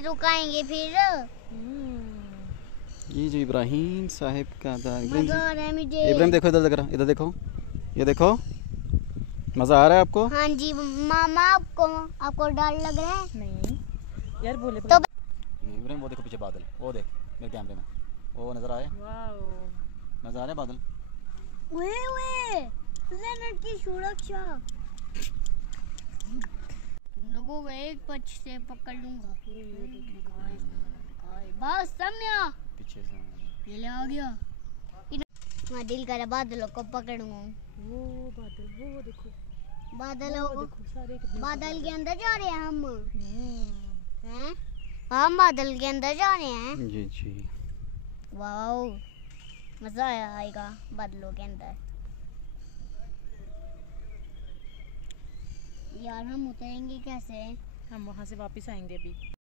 रुकाएंगे फिर। ये जो इब्राहिम साहब का था। मजा आ रहा है मुझे। इब्राहिम देखो इधर, इधर देखो, ये देखो, मजा आ रहा है आपको? हाँ जी मामा, आपको डर लग रहा है? नहीं यार, बोले तो इब्राहिम वो देखो पीछे बादल, वो देख मेरे कैमरे में, वो नजर आए? नजर आ रहे बादल? प्लेनेट की सुरक्षा लोगों को एक पक्ष से पकड़ लूंगा। बस समझा, पीछे से ये ले आ गया। मैं दिल कर बादलों को पकड़ूंगा। वो बादल, वो देखो, बादलों को, देखो सारे कितने बादल के अंदर जा रहे हैं हम। हैं? हम बादल के अंदर जा रहे हैं। जी जी। वाओ, मजा आएगा बादलों के अंदर। यार हम उतरेंगे कैसे? हम वहाँ से वापस आएंगे अभी।